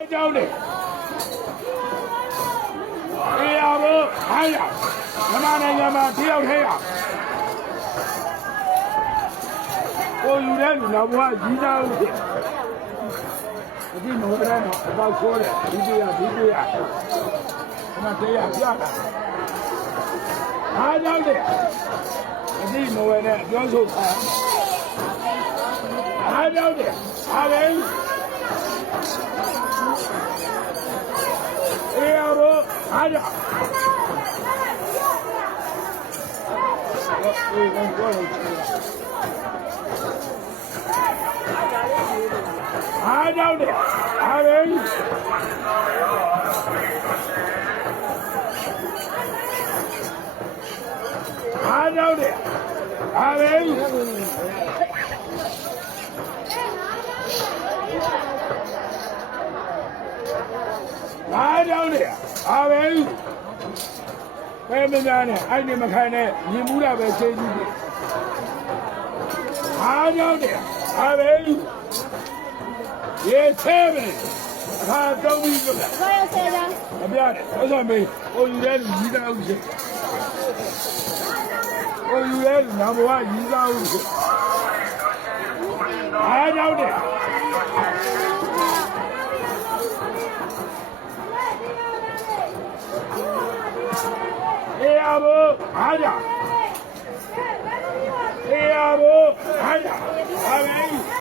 ကြောင်းတယ်အေးရဖို့အားရမြန်မာနိုင်ငံမှာတယောက်ထဲရကိုယူတဲ့လူတော်ဘွားကြီးသားဦးဖြစ်ဒီနိုးတဲ့တော့အပေါက်ဆိုးတယ်ဒီပြရခဏတရားပြတာအားကြောင့်တယ်ဒီနိုးရဲ့ပြောဆိုအားကြောင့်တယ်အားလည်းအေးရဖို့အားကြောင့်အေးတော့ပြောလို့အားကြောင့်တယ်အားလည်းအားကြောင့်တယ်အားလည်းအားကြောင့်တယ်အားပဲဘယ်မများနဲ့အဲ့ဒီမခံနဲ့မြင်မှုတာပဲသိကြည့်တယ်အားကြောင့်တယ်အားပဲရေဆဲပဲအခါတုံးပြီးကြလားဘာရဆဲတာမပြနဲ့ဥစ္စာမေးကိုယူတဲ့လူကြီးသားဦးရှိကိုယူတဲ့လူနာဘဝကြီးသားဦးရှိအားကြောင့်တယ်အေးရဖို့အားကြောင့်အေးရဖို့အားကြောင့်အားပဲ